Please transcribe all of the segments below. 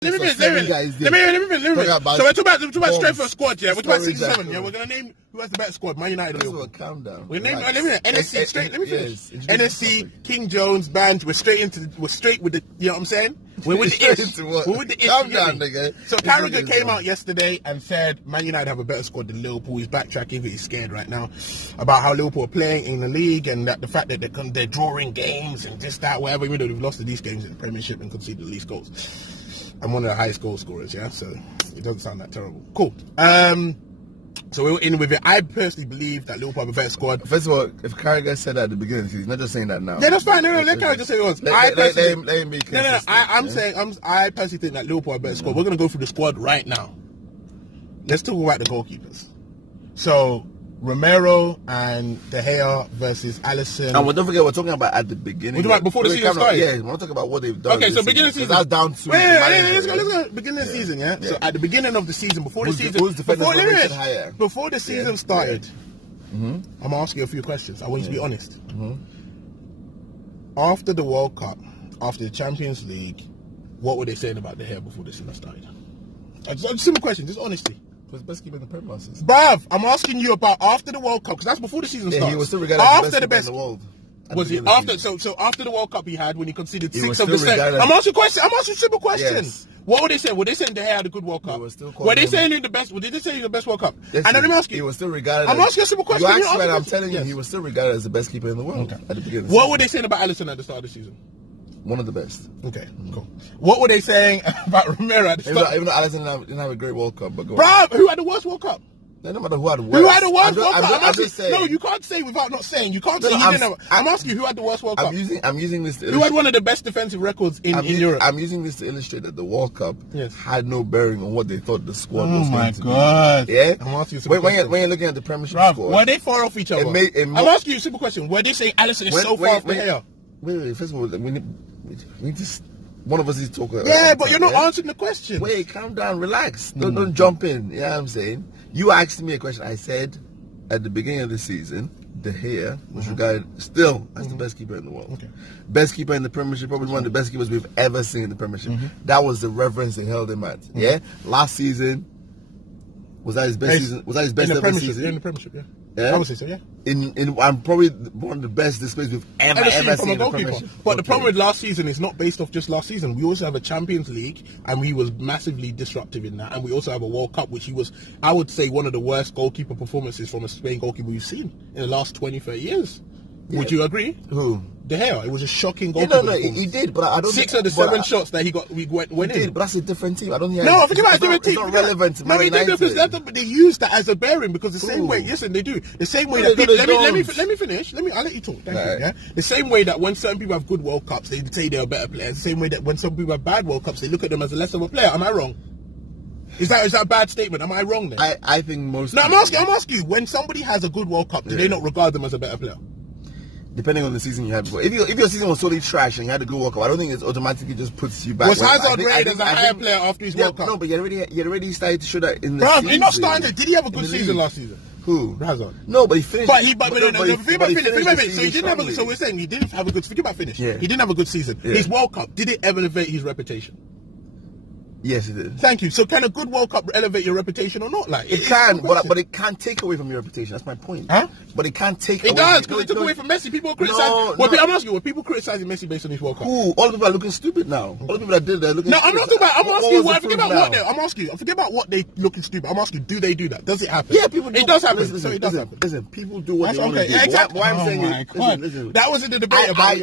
Let me finish. So we're talking about strength of squad, yeah? We're talking about 67, yeah? We're going to name who has the better squad, Man United or Liverpool. Calm down. We're naming, NSC, straight, let me finish. NSC, King Jones, Band, we're straight with the, you know what I'm saying? We're with the ish. We're with the ish. Calm down, nigga. So Carragher came out yesterday and said Man United have a better squad than Liverpool. He's backtracking, he's scared right now about how Liverpool are playing in the league and that the fact that they're drawing games and this, that, whatever, even though they've lost to these games in the Premiership and conceded the least goals. I'm one of the highest goal scorers, yeah, so it doesn't sound that terrible. Cool. So we're in with it. I personally believe that Liverpool have a better squad. First of all, if Carragher said that at the beginning, he's not just saying that now. Yeah, that's fine. No, let Carragher say it was. Let him be consistent. I personally think that Liverpool have a better squad. We're going to go through the squad right now. Let's talk about the goalkeepers. So, Romero and De Gea versus Alisson. And don't forget, we're talking about at the beginning. We're talking about before the season started? Yeah, we're talking about what they've done. Okay, so beginning of the season. That's down to... Let's go. Beginning of the season, yeah? So at the beginning of the season, before the season started, I'm going to ask you a few questions. I want you to be honest. After the World Cup, after the Champions League, what were they saying about De Gea before the season started? Just a simple question, just honesty. Was best keeper in the Premier League. Bruv, I'm asking you about after the World Cup, because that's before the season started. He was still regarded as the best keeper in the world. Was he after? So after the World Cup he had when he conceded 6 of the 7. I'm asking question. I'm asking simple question. Yes. What were they saying? Were they saying De Gea had a good World Cup? Were they saying he's the best? Did they say he's the best World Cup? Yes, and let me ask you. He was still regarded. I'm asking a simple question. I'm telling you, he was still regarded as the best keeper in the world at the beginning. Of the what were they saying about Alisson at the start of the season? One of the best. Okay, cool. What were they saying about Romero at the start? Even though Alisson didn't have a great World Cup, but go on. Who had the worst World Cup? No matter who had the worst. Who had the worst World Cup? I'm just saying. No, you can't say without not saying. You can't say he didn't have. I'm asking you who had the worst World Cup. I'm using this. Who had one of the best defensive records in Europe? I'm using this to illustrate that the World Cup had no bearing on what they thought the squad was going to be. Oh my God! Yeah. I'm asking you when you're looking at the Premiership squad, were they far off each other? I'm asking you a simple question. Were they saying Alisson is so far off the hair? Wait. First of all, we just. One of us is talking. Yeah, but you're not answering the question. Wait, calm down, relax. Don't jump in. You know what I'm saying? You asked me a question. I said at the beginning of the season, De Gea was regarded still as the best keeper in the world. Okay. Best keeper in the Premiership, probably one of the best keepers we've ever seen in the Premiership. That was the reverence they held him at. Yeah? Last season, was that his best season? Was that his best ever season? In the Premiership, yeah. Yeah? I would say so, yeah. I'm probably one of the best displays we've ever seen in the Premiership. But the problem with last season is not based off just last season. We also have a Champions League, and he was massively disruptive in that. And we also have a World Cup, which he was, I would say, one of the worst goalkeeper performances from a Spain goalkeeper we've seen in the last 20, 30 years. Yeah. Would you agree? Who? De Gea. It was a shocking goalkeeper. No, he did, but I don't. 6 of the 7 shots that we went in. Did, but that's a different team. I don't think. No, forget about a different team. It's not relevant to Man United. Because they use that as a bearing because the same way. Listen, they do the same way that people. Let me finish. I'll let you talk. Thank you. Yeah. The same way that when certain people have good World Cups, they say they're better players. The same way that when some people have bad World Cups, they look at them as a less of a player. Am I wrong? Is that a bad statement? Am I wrong then? I think most. No, I'm asking you. When somebody has a good World Cup, do they not regard them as a better player? Depending on the season you had before. If your season was totally trash and you had a good World Cup, I don't think it automatically just puts you back. Was Hazard rated as a higher player after his World Cup? No, but you already started to show that in the season. You're not starting to. Did he have a good season last season? Who? Hazard. No, but he finished. So he didn't have a good. So we're saying he didn't have a good. Forget about finish. Yeah. He didn't have a good season. Yeah. His World Cup, did it elevate his reputation? Yes, it did. Thank you. So can a good World Cup elevate your reputation or not? Like it can, but it can't take away from your reputation. That's my point. Huh? But it can't take. It does because it took away from Messi. People criticize. I'm asking you, were people criticizing Messi based on his World Cup? Who? All the people are looking stupid now. All the people that did, they're looking. No, I'm not talking about. I'm asking you. Forget about what they. I'm asking you. Forget about what they looking stupid. I'm asking, do they do that? Does it happen? Yeah, people do. It does happen. Listen, it does happen. Listen, people do what they want to do. Exactly. What I'm saying is, listen. That was in the debate about.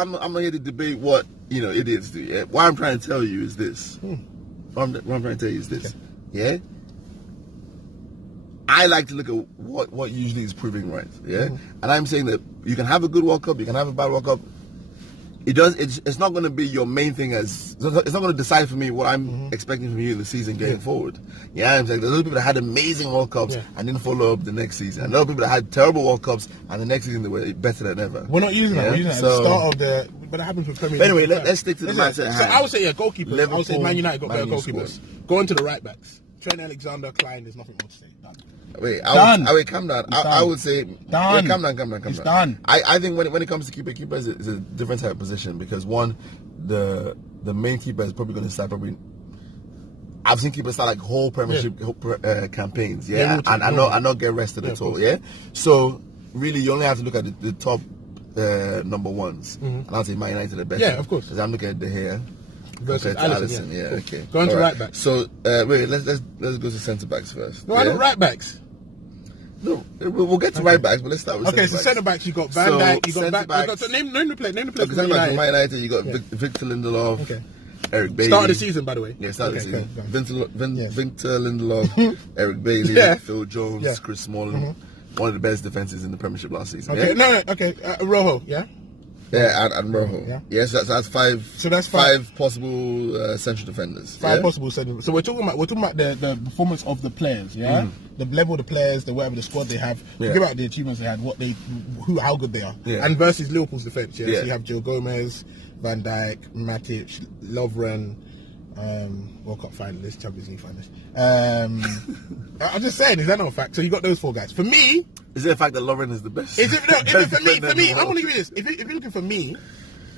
I'm not here to debate what idiots do. Yeah? What I'm trying to tell you is this. What I'm trying to tell you is this, yeah? I like to look at what usually is proving right, yeah? And I'm saying that you can have a good World Cup, you can have a bad World Cup. It's not going to be your main thing it's not going to decide for me what I'm expecting from you in the season going forward. Yeah, I'm saying there's a lot of people that had amazing World Cups and didn't follow up the next season. And a lot of people that had terrible World Cups and the next season they were better than ever. We're not using that. We're using that at the start of the. But it happens with Premier League. Anyway, let's stick to the mindset. So I would say goalkeepers. I would say Man United got better goalkeepers. Go on to the right backs. Trent Alexander-Klein, there's nothing more to say. Done. Wait, Done. Calm down. I would say, done. Wait, calm down. It's done. I think when it comes to keeper is a different type of position because one, the main keeper is probably going to start I've seen keepers start like whole Premiership campaigns, and not get rested at all, So really, you only have to look at the top number ones, and I'll say Man United the best. Yeah, of course. Because I'm looking at De Gea versus Alisson. Yeah, cool. Okay. Go on to All right backs. So wait, let's go to centre backs first. No, I don't right backs. No, we'll get to right backs, but let's start with centre backs. You got Van Dijk. You got back. Name the player. Name the player. Centre backs for Man United. You got Victor Lindelof. Okay. Eric Bailey. Start of the season, by the way. Yeah, start of the season. Go. Victor Lindelof, Eric Bailey, Phil Jones, Chris Smalling. One of the best defenses in the Premiership last season. Okay, Rojo, Yeah, and Rojo. Yeah. Yes, that's five. So that's five possible central defenders. Five possible central. So we're talking about the performance of the players. The level of the players, whatever the squad they have. Forget about the achievements they had, how good they are, and versus Liverpool's defense. So you have Joe Gomez, Van Dijk, Matic, Lovren, World Cup finalist, Champions League finalist. I'm just saying, is that not a fact? So you got those four guys. For me, is it a fact that Lovren is the best? For me, I'm gonna give you this. If you're looking for me,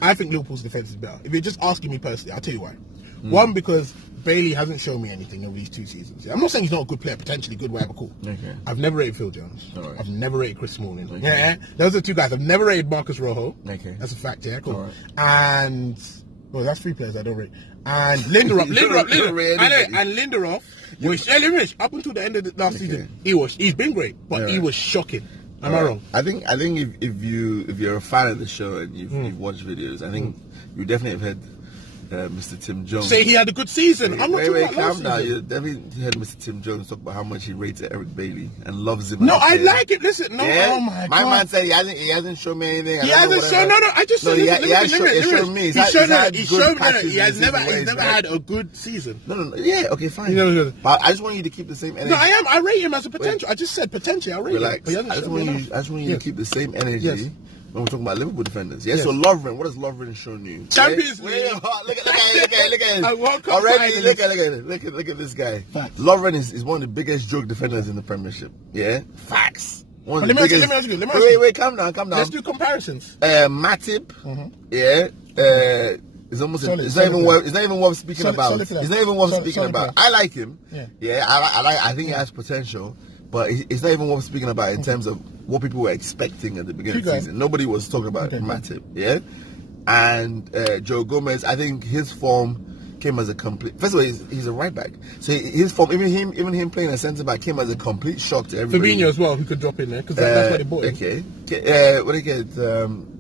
I think Liverpool's defense is better. If you're just asking me personally, I'll tell you why. One, because Bailey hasn't shown me anything over these 2 seasons. I'm not saying he's not a good player, potentially good, whatever, cool. Okay. I've never rated Phil Jones. Right. I've never rated Chris Smalling. Okay. Those are 2 guys. I've never rated Marcus Rojo. Okay. That's a fact, cool. Right. And, well, that's 3 players I don't rate. And Lindelof, Lindelof, up until the end of the last season, he's been great, but he was shocking. Am I wrong? I think if you're a fan of the show and you've watched videos, I think you definitely have had Mr. Tim Jones say he had a good season. I'm not talking about calm down. You definitely heard Mr. Tim Jones talk about how much he rated Eric Bailey and loves him. No, I like it. Listen, oh my God. My man said he hasn't shown me anything. He hasn't shown. No. I just said he has shown me. He has never had a good season. No. Yeah, okay, fine. But I just want you to keep the same energy. No, I am. I rate him as a potential. I just said potentially. I rate Relax. him. I just want you to keep the same energy. When we're talking about Liverpool defenders, so Lovren, what has Lovren shown you? Champions League. Look at it. Already, look at this guy. Facts. Lovren is one of the biggest joke defenders in the Premiership. Yeah, facts. Let me ask you. Wait, calm down. Let's do comparisons. Matip, it's almost. It's not even worth speaking about. It's not even worth speaking about. I like him. I think he has potential. But it's not even worth speaking about in terms of what people were expecting at the beginning of the season. Nobody was talking about Matip, And Joe Gomez, I think his form came as a complete. First of all, he's a right back, so his form, even him playing a centre back, came as a complete shock to everybody. Fabinho as well, who could drop in there because that's what they bought him. Okay. What do you get?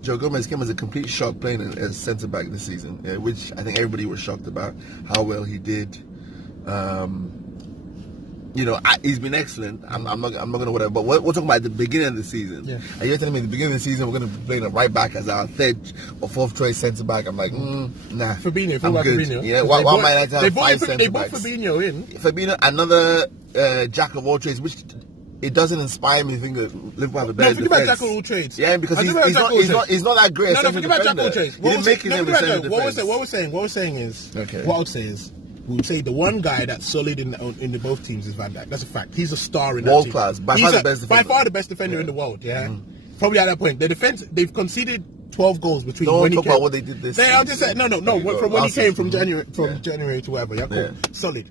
Joe Gomez came as a complete shock playing as centre back this season, which I think everybody was shocked about how well he did. He's been excellent. I'm not gonna whatever. But we're talking about the beginning of the season. And you're telling me at the beginning of the season we're gonna be playing a right back as our 3rd or 4th choice centre back. I'm like, nah. Fabinho. I'm good. Fabinho. Yeah. Why might I have 5 centre backs? They bought Fabinho in. Fabinho, another jack of all trades, which it doesn't inspire me to think that Liverpool have a better defense. Forget about jack of all trades. Yeah, because he's not that great. No, forget about jack of all trades. What we're saying is, what I would say is, we would say the one guy that's solid in the both teams is Van Dijk. That's a fact. He's a star in that team. World class. By far the best defender in the world. Probably at that point. The defense, they've conceded 12 goals between when he came. Don't talk about what they did this season. I'm just saying, from when he came from January to whatever. Yeah, cool. Solid.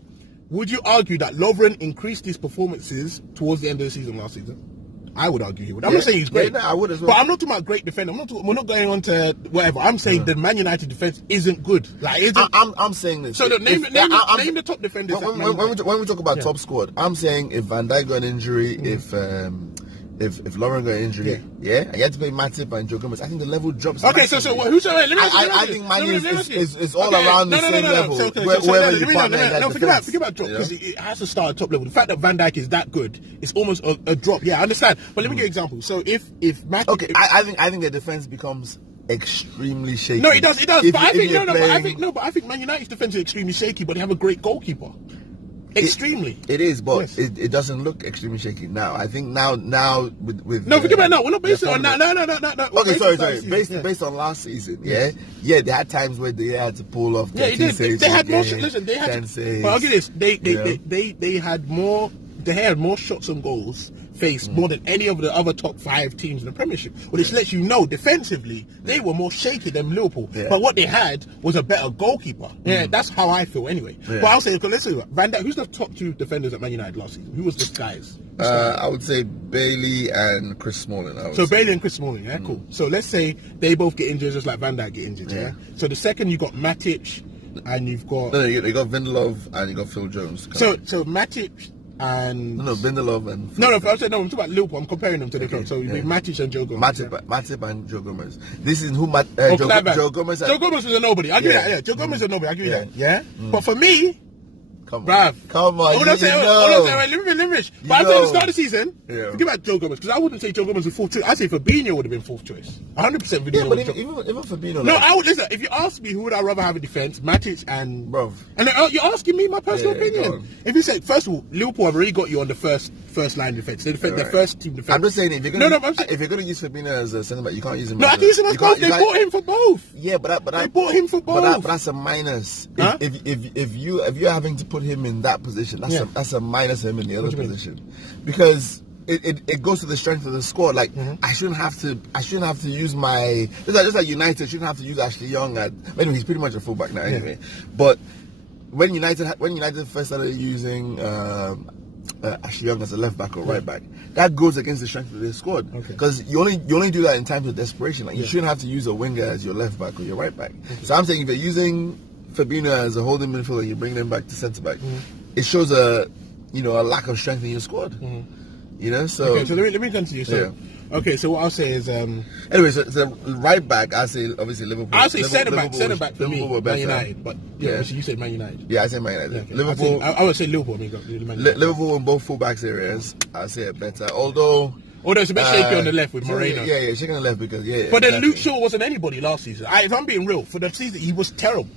Would you argue that Lovren increased his performances towards the end of the season last season? I would argue he would. I'm not saying he's great. I would as well. But I'm not talking about great defender. We're not going on to whatever. I'm saying the Man United defense isn't good. I'm saying this. So name the top defenders. When we talk about top squad, I'm saying if Van Dijk got an injury, if Lovren got an injury, and you had to play Matip and Joe Gomez, I think the level drops. Okay, so who's I think Man is all around the same level. Whoever you partner, forget about drop because it has to start at top level. The fact that Van Dijk is that good, it's almost a drop. Yeah, I understand. But let me give you an example. So if Matip, okay, I think the defense becomes extremely shaky. No, it does. But I think Man United's defense is extremely shaky, but they have a great goalkeeper. Extremely. It is, but Yes. it doesn't look extremely shaky now. I think now with No, forget about now. We're not basing it on that. that. No. We're Okay, basing sorry. it on last season. Based on last season, yeah, they had times where they had to pull off. Yeah, 13 saves they had in a more. game, Listen, they 10 had. saves, But I'll give you this. Yeah. They had more. They had more shots on goals faced more than any of the other top 5 teams in the Premiership. Which lets you know defensively they were more shaky than Liverpool. Yeah. But what they had was a better goalkeeper. Yeah, that's how I feel anyway. Yeah. But I'll say, let's see, Van Dijk. Who's the top 2 defenders at Man United last season? Who was this guys? I would say Bailey and Chris Smalling. So Bailey and Chris Smalling, yeah, cool. So let's say they both get injured just like Van Dijk get injured, yeah. So the second you got Matic, and you've got No, you got Vindelov and you got Phil Jones. so Matic and No, Vindelov and I'm talking about Liverpool. I'm comparing them to the club. So you Matic and Joe Gomez. Matip and Joe Gomez. This is who Joe Gomez. Joe Gomez was a nobody. I give you that. Yeah, Joe Gomez is a nobody. I give you that. Yeah. But for me, Come bruv. on. Come on. Hold on, let me finish. But I said at the start of the season, Yeah. forget about Joe Gomez, because I wouldn't say Joe Gomez was fourth choice. I'd say Fabinho would have been fourth choice. 100% Fabinho. Yeah, but would have- even Fabinho. No, like, I would listen. If you ask me who would I rather have in defence, Matic and Bruv. and you're asking me my personal Yeah, go opinion. on. If you say first of all, Liverpool have already got you on the first line defence. They defend their Right. first team defence. I'm just saying if you're No, gonna I'm saying, if you're gonna use Fabinho as a centre back, you can't use him. no, I as can use him as you both. can't- They you can't- bought him for both. Yeah, but They bought him for both. But that's a minus. Huh? If you're having to put him in that position, that's a minus him in the other do you mean? position, because it goes to the strength of the squad. Like Mm-hmm. I shouldn't have to use my just like United shouldn't have to use Ashley Young at. Anyway, he's pretty much a fullback now anyway. But when United first started using Ashley Young as a left back or right back, that goes against the strength of the squad. Because you only do that in times of desperation. Like you shouldn't have to use a winger as your left back or your right back. So I'm saying if you're using Fabinho as a holding midfielder and you bring them back to centre back, it shows a lack of strength in your squad. You know, so Okay, so let me turn to you. So, okay, so what I'll say is, anyway, so right back, I say obviously Liverpool. I'll say Liverpool centre back for me, Liverpool were Man better. United. But yeah, so you said Man United. Yeah, I say Man United. Okay. Liverpool. I would say Liverpool. I mean, Man United. Liverpool in both fullbacks areas, I say it better. Although it's a bit shaky on the left with Moreno. Yeah, shaky on the left because But then exactly. Luke Shaw wasn't anybody last season. If I'm being real, for the season he was terrible.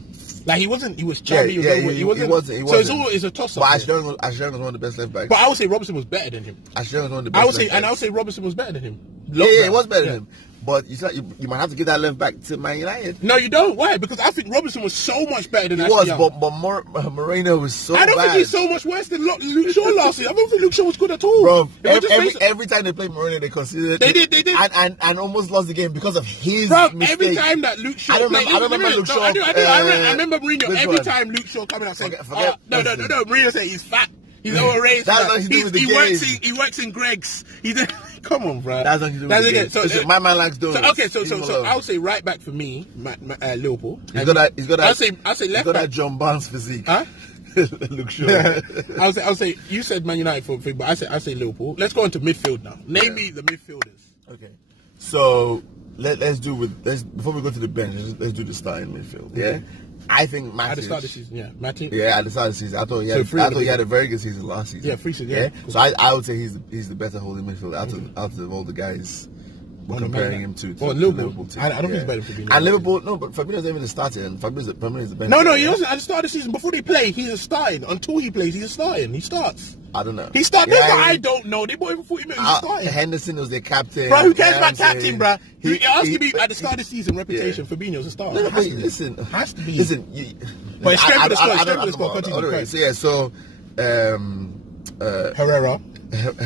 Like he wasn't. He was chubby. He wasn't. So it's a toss up. But Ashley Young was one of the best left backs. But I would say Robertson was better than him. Ashley Young was one of the best. I would say Robertson was better than him. Yeah, it was better than him. But you might have to give that left back to Man United. No, you don't. Why? Because I think Robertson was so much better than He Ashley was, Young. but Moreno was so I don't bad. think he's so much worse than Luke Shaw last season. I don't think Luke Shaw was good at all. Bro, It was every time they played Moreno, they considered They did. and almost lost the game because of his Bro, mistake. every time that Luke Shaw I don't played, remember Luke Shaw. I do. I remember Mourinho. Which Every one? time Luke Shaw coming out saying, Forget- no, Mourinho saying he's fat. He's overrated. That's nothing to do with the game. He works in Greg's. Come on, bro. That's nothing to do with the game. So, Listen, my man likes doing so I'll say right back for me, Liverpool. He's got that. I'll say left He's got back. that John Barnes physique. Huh? Look sure. I'll say you said Man United for a thing, but I say Liverpool. Let's go into midfield now. Name me the midfielders. Okay. So let's before we go to the bench, let's do the starting midfield. Yeah. I think Matic. At the start of the season, yeah. Matic. Yeah, at the start of the season, I thought he had a very good season last season. Yeah, 3 seasons. Yeah. Cool. So I would say he's the better holding midfielder out of all the guys we're comparing him to Liverpool team. I don't think he's better than Fabinho. And Liverpool, no, but Fabinho's not even the starter, and Fabinho's the bench. No, he wasn't at the start of the season. Before they play, he's a starting. Until he plays, he's a starting. He starts. I don't know. He started. Yeah, I don't know. They bought him for 40 minutes. He's starting. Henderson was their captain. Bro, who cares about You know what I'm captain, saying? bro? He- It has to be he- at the start of the season. Reputation. Fabinho's a starter. No, It has but to be. listen, Has to be. Listen, But it's strength of the squad, I strength don't of the squad, know. continue, Anyway, correct. so yeah, so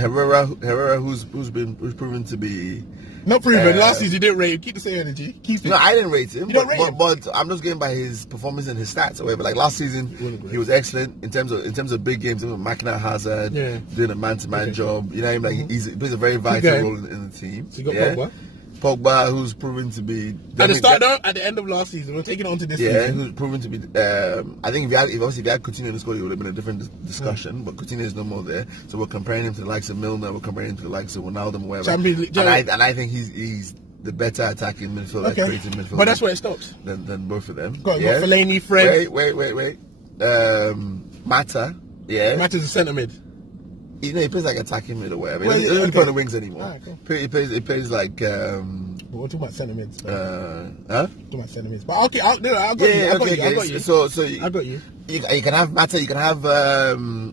Herrera, who's proven to be. Not proven. Last season you didn't rate him. Keep the same energy. Keep it. No, I didn't rate him. You don't rate him? But I'm just going by his performance and his stats or whatever. Like last season, he was excellent in terms of big games, marking out Hazard, doing a man-to-man job. You know what I mean? Like he plays a very vital role in the team. So you got Pogba, who's proven to be at the start, at the end of last season, we're taking it on to this season. who's proven to be. I think if you had Coutinho in the squad, it would have been a different discussion. But Coutinho is no more there, so we're comparing him to the likes of Milner. We're comparing him to the likes of Ronaldo, whatever. And I think he's the better attacking midfielder, creative midfielder. But that's where it stops. Than both of them. Got Fellaini, Fred. Wait. Mata. Yeah. Mata's a centre mid. You know, he plays like attacking mid or whatever. Well, He doesn't okay. play on the wings anymore. Ah, cool. He plays like. We're talking about centre mids. Huh? Talking about centre mids. But okay, I got you. I got you. So I got you. You can have Mata. You can have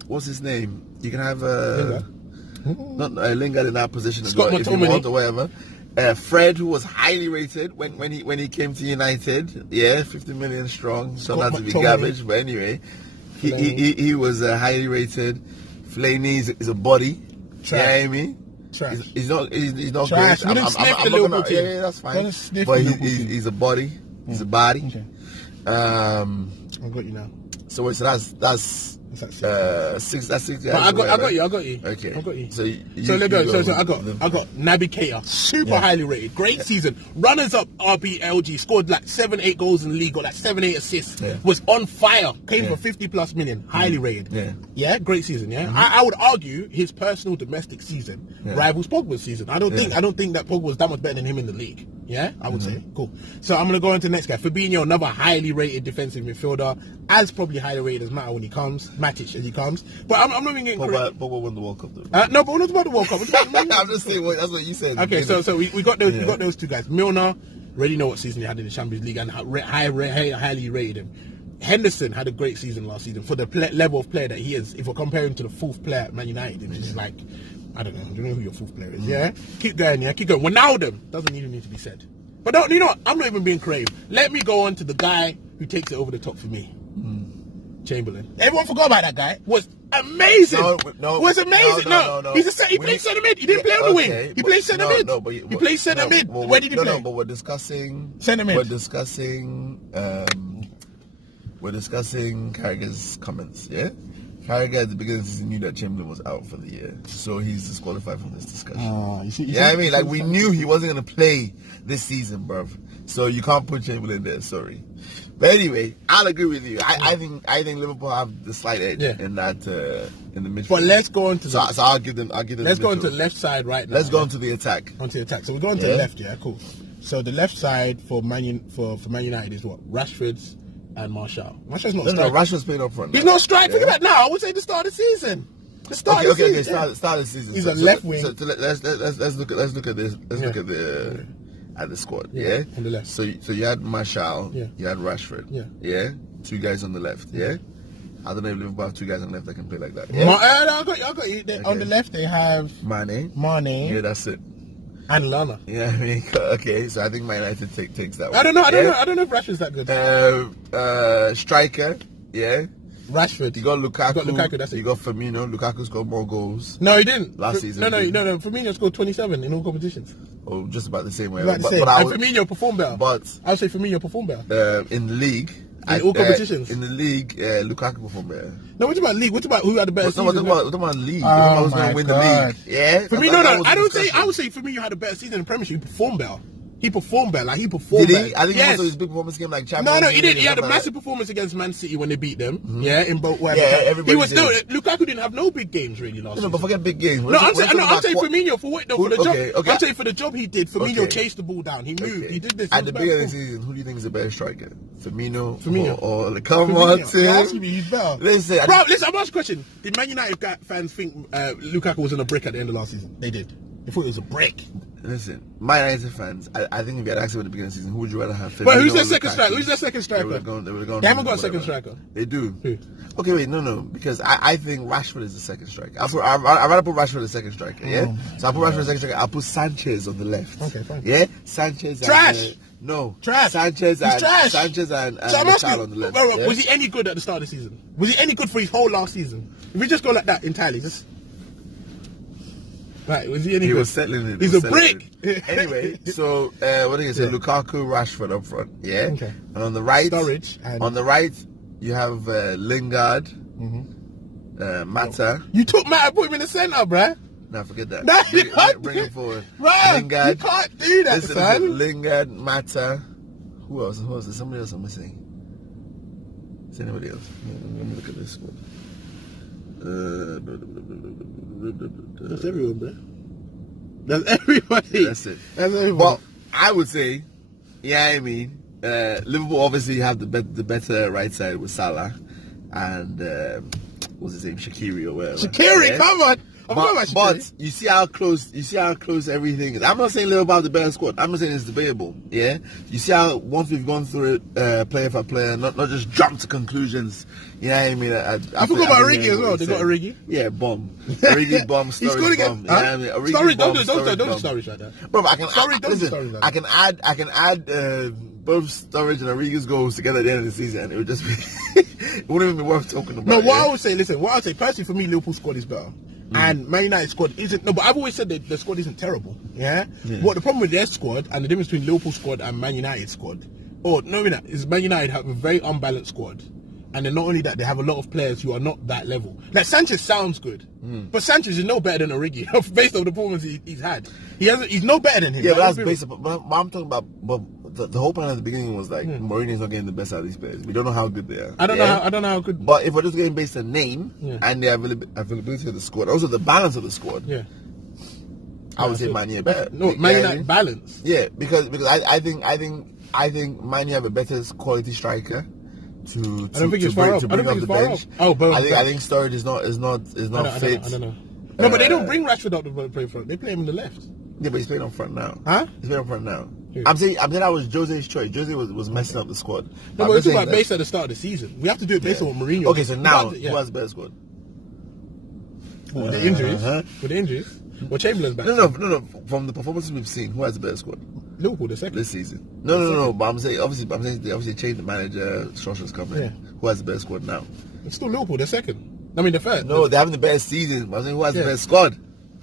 what's his name? You can have not Lingard in that position as well, if you want or whatever. Fred, who was highly rated when he came to United, 50 million strong, so not to be garbage, but anyway, he was highly rated. Fellaini is a body. Trash. You know what I mean? Trash. He's not Trash. great. We didn't sniff the Liverpool team. Yeah, that's fine. But He's a body. He's a body. Okay. I got you now. So that's six. That's six. But I got you. Okay. I got you. So let me go. So I got Naby Keita, super highly rated, great season, runners up RBLG, scored like 7-8 goals in the league, got like 7-8 assists, was on fire, came for 50+ million, highly rated. Yeah, great season. Yeah, I would argue his personal domestic season rivals Pogba's season. I don't think that Pogba was that much better than him in the league. Yeah, I would say. Cool. So I'm gonna go into the next guy, Fabinho, another highly rated defensive midfielder, as probably highly rated as Matic when he comes. But I'm not even getting correct. Pogba won the World Cup though. No, but we're not about the World Cup. I'm just saying that's what you said. Okay, so we got those. We got those two guys. Milner, already know what season he had in the Champions League and highly rated him. Henderson had a great season last season for the level of player that he is. If we're comparing to the fourth player at Man United, which is like, I don't know who your fourth player is. Yeah, keep going. Wijnaldum doesn't even need to be said. But don't, you know what? I'm not even being creative. Let me go on to the guy who takes it over the top for me. Chamberlain. Everyone forgot about that guy. Was amazing. Was amazing. No. He played centre mid. He didn't play on the wing. He played centre mid. He played centre mid. Where did he play? No, but we're discussing centre mid. We're discussing Carragher's comments. Yeah. Carragher at the beginning of the season knew that Chamberlain was out for the year, so he's disqualified from this discussion. I mean, like we knew he wasn't going to play this season, bruv. So you can't put Chamberlain there. Sorry, but anyway, I'll agree with you. I think Liverpool have the slight edge in that in the midfield. But let's go on to so I'll give them. Let's go on to the left side right now. Let's go on to the attack. So we're going to the left. Yeah, cool. So the left side for Man United is what? Rashford's and Martial. Martial's not. No, Rashford's playing up front. He's not striking. Think about now. I would say the start of the season. Start of the season. He's a left wing. So let's look at this. Let's look at the squad. Yeah. On the left. So you had Martial. Yeah. You had Rashford. Yeah. Two guys on the left. Yeah. I don't know if Liverpool have two guys on the left that can play like that. Yeah? I got you. Okay. On the left they have Mane. Yeah, that's it. And Lana. Yeah, I mean, okay, so I think Man United takes that one. I don't know if Rashford's that good. Striker, yeah. Rashford. You got Lukaku. That's it. You got Firmino. Lukaku scored more goals. No, he didn't. Last season. No. Firmino scored 27 in all competitions. Oh, just about the same way. But Firmino performed better. But I would say Firmino performed better. In the league. In all competitions. In the league, Lukaku performed better. No, what about league? What about who had the better season? What about league? Who's going to win the league? Yeah. Firmino, I would say Firmino had a better season in the Premiership. He performed better. He performed better. Like, he performed better. Did he? Better. I think he also his big performance game like Champions League. No, he did. He had a massive performance against Man City when they beat them. Yeah, in both. Everybody. Lukaku didn't have no big games really last season. But forget big games. I'm saying Firmino for the job. Okay. I'm saying for the job he did. Firmino chased the ball down. He moved. He did this. At the beginning of the season, who do you think is a better striker? Firmino. Or come on, Tim. He's better. Listen, I'm asking a question. Did Man United fans think Lukaku was on a brick at the end of last season? They did. They thought it was a brick. Listen, My United fans, I think if you had asked them at the beginning of the season, who would you rather have? But who's their second striker? Who's their second striker? They haven't got a second striker. They do. Who? Okay, wait, no, because I think Rashford is the second striker. I'd rather put Rashford as the second striker, yeah? So I'll put Rashford as the second striker. I'll put Sanchez on the left. Okay, fine. Yeah? Sanchez. Trash! No. Trash. Sanchez and Martial on the left. Yeah? Was he any good at the start of the season? Was he any good for his whole last season? If we just go like that entirely, just... Right, was he any good? He was settling it. He's a brick. Anyway, so what do you say? Lukaku, Rashford up front, yeah? Okay. And on the right... Sturridge. On the right, you have Lingard, Mata. You took Mata, put him in the centre, bruh. No, forget that. No, bring him forward. Right, Lingard. You can't do that, son. Lingard, Mata. Who else? There's somebody else I'm missing. Is anybody else? Let me look at this one. That's everyone, bro. That's everybody. That's it. That's everybody. Well, I would say, Liverpool obviously have the better right side with Salah, and what's his name, Shaqiri or whatever. Shaqiri, come on. But you see how close everything is. I'm not saying Liverpool have the better squad. I'm not saying it's debatable. Yeah, you see how once we've gone through it, player for player, not just jump to conclusions. You know what I mean? I forgot about Origi as well. They got Origi. Yeah, bomb. Origi bomb. Sturridge bomb. Huh? You know what I mean? Don't do Sturridge like that. Bro, I can add both Sturridge and Origi's goals together at the end of the season, and it would just be it wouldn't even be worth talking about. No, I would say personally for me, Liverpool squad is better. And Man United squad isn't. No, but I've always said that the squad isn't terrible. Yeah. What the problem with their squad and the difference between Liverpool squad and Man United squad, is Man United have a very unbalanced squad, and then not only that, they have a lot of players who are not that level. Like Sanchez sounds good, but Sanchez is no better than Origi based on the performance he's had. He's no better than him. Yeah, but that's based upon. But I'm talking about. The whole plan at the beginning was like Mourinho's not getting the best out of these players. We don't know how good they are. I don't know how good. But if we're just getting based on name and the availability of the squad, also the balance of the squad, I would say Man United better. No, Man United balance. Yeah, because I think Man United have a better quality striker to bring up the bench. I think Sturridge is not fit. I don't know. No, but they don't bring Rashford up to play front. They play him in the left. Yeah, but he's playing on front now. Huh? He's playing on front now. I'm saying that was Jose's choice. Jose was messing up the squad. No, but we're talking about based at the start of the season. We have to do it based on what Mourinho. Okay, so now who has the better squad? With the injuries. With the injuries. Well, Chamberlain's back. No. From the performances we've seen, who has the better squad? Liverpool, the second. This season. No. But I'm saying they obviously changed the manager. Solskjaer's coming. Yeah. Who has the better squad now? It's still Liverpool, the second. I mean, the third. No, they're having the best season. But I'm saying who has the best squad?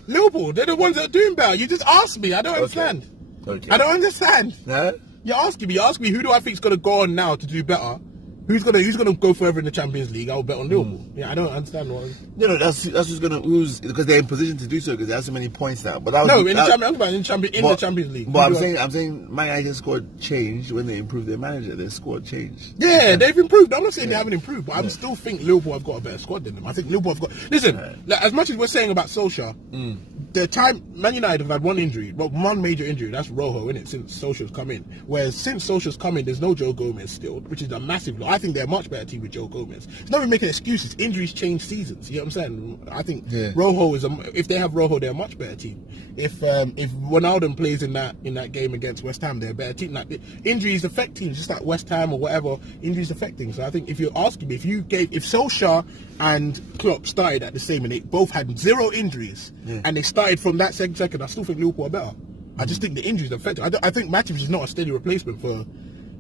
Liverpool. They're the ones that are doing better. You just asked me. I don't understand. Okay. I don't understand. Huh? You're asking me who do I think is going to go on now to do better? Who's gonna go further in the Champions League? I'll bet on Liverpool. Yeah, I don't understand what. That's who's because they're in position to do so because they have so many points now. But the Champions League. But I'm saying Man United's squad changed when they improved their manager. Their squad changed. Yeah, they've improved. I'm not saying they haven't improved, but I still think Liverpool have got a better squad than them. I think Liverpool have got. Listen, like, as much as we're saying about Solskjaer, the time Man United have had one major injury. That's Rojo, innit? Since Solskjaer's come in. Whereas since Solskjaer's come in, there's no Joe Gomez still, which is a massive loss. I think they're a much better team with Joe Gomez. It's not even making excuses. Injuries change seasons. You know what I'm saying? I think Rojo is if they have Rojo, they're a much better team. If Ronaldo plays in that game against West Ham, they're a better team. Like injuries affect teams, just like West Ham or whatever. Injuries affect things. So I think if you're asking me, if Solskjaer and Klopp started at the same and they both had 0 injuries and they started from that second, I still think Liverpool are better. I just think the injuries affect it. I think Matip is not a steady replacement for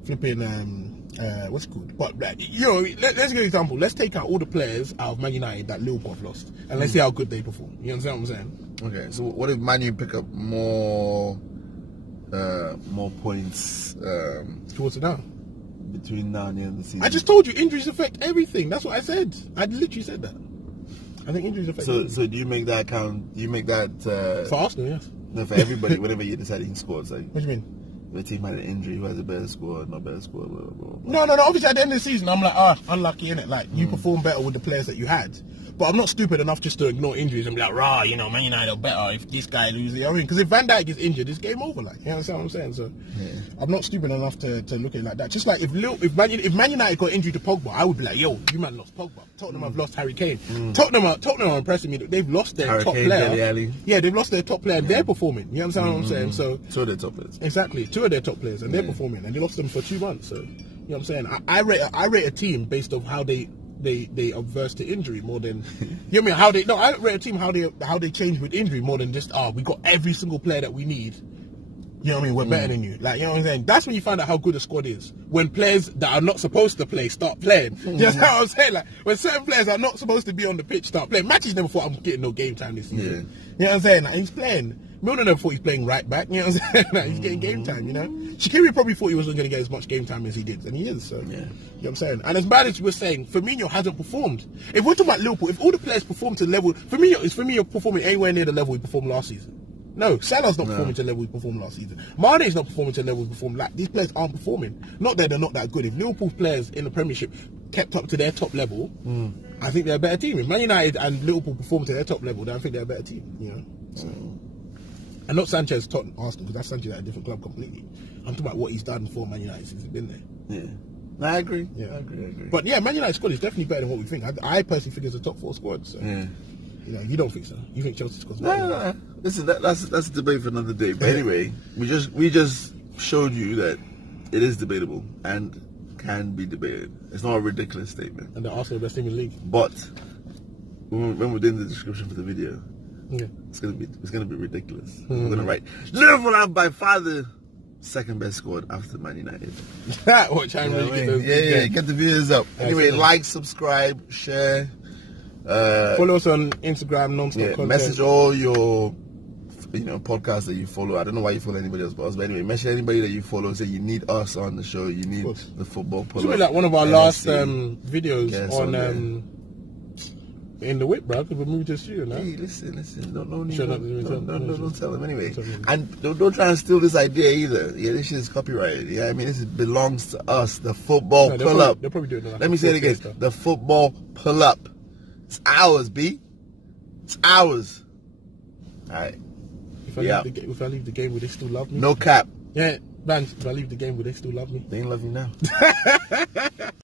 flipping. What's good? But let's give an example. Let's take out all the players out of Man United that Liverpool have lost, and let's see how good they perform. You understand what I'm saying? Okay. So what if Man U pick up more points towards it now? Between now and the end of the season. I just told you injuries affect everything. That's what I said. I literally said that. I think injuries affect. So do you make that count? Do you make that for Arsenal? Yes. No, for everybody. Whenever you're deciding scores, like. What do you mean? The team had an injury, who has a better score, not better score, blah, blah, blah. No. Obviously, at the end of the season, I'm like, unlucky, innit? Like, you perform better with the players that you had. But I'm not stupid enough just to ignore injuries and be like, Man United are better if this guy loses. I mean, because if Van Dijk is injured, it's game over. Like, you understand what I'm saying? So, I'm not stupid enough to look at it like that. Just like if Man United got injured to Pogba, I would be like, yo, you man lost Pogba. Tottenham have lost Harry Kane. Tottenham are impressing me. They've lost their top player. Yeah, they've lost their top player and they're performing. You understand what I'm saying? So 2 of their top players. Exactly, 2 of their top players and they're performing and they lost them for 2 months. So, you know what I'm saying? I rate a team based on how they averse to injury more than you know what I mean I rate a team how they change with injury more than just we got every single player that we need. You know what I mean? We're better than you. Like, you know what I'm saying? That's when you find out how good a squad is. When players that are not supposed to play start playing. You know what I'm saying? Like, when certain players are not supposed to be on the pitch start playing. Matches never thought I'm getting no game time this season. You know what I'm saying? Like, he's playing. Milner never thought he's playing right back. You know what I'm saying? Like, he's getting game time, you know? Shaqiri probably thought he wasn't going to get as much game time as he did. And he is, so. You know what I'm saying? And as bad as we're saying, Firmino hasn't performed. If we're talking about Liverpool, if all the players perform to the level... Firmino performing anywhere near the level he performed last season. No, Salah's not performing to the level he performed last season. Mane's not performing to the level he performed. Like, these players aren't performing. Not that they're not that good. If Liverpool players in the Premiership kept up to their top level, I think they're a better team. If Man United and Liverpool perform to their top level, then I think they're a better team. You know. So, and not Sanchez, Tottenham, Arsenal, because that's Sanchez at a different club completely. I'm talking about what he's done for Man United since he's been there. Yeah. I agree. Yeah. I agree. But yeah, Man United squad is definitely better than what we think. I personally think it's a top 4 squad. So. Yeah. You know, you don't think so? You think Chelsea squad's No. Listen, that's a debate for another day. But anyway, we just showed you that it is debatable and can be debated. It's not a ridiculous statement. And the Arsenal best team in the league. But when we're doing the description for the video, Yeah. it's gonna be ridiculous. We're gonna write Liverpool have by far the second best squad after Man United. What trying to really get the viewers up. Anyway, like, subscribe, share. Follow us on Instagram, non-stop content. Message all your podcasts that you follow. I don't know why you follow anybody else but us, but anyway, message anybody that you follow. Say you need us on the show. You need the football. It's be like one of our last videos on in the whip, bro. Because we're moving to the studio now. Hey, listen. Don't tell them anyway. Them. And don't try and steal this idea either. Yeah, this shit is copyrighted. Yeah, I mean this belongs to us. The football pull up. They'll probably do it. Like Let me say it again. The football pull up. It's ours, B. It's ours. All right. If I leave the game, will they still love me? No cap. Yeah, man. If I leave the game, will they still love me? They ain't love you now.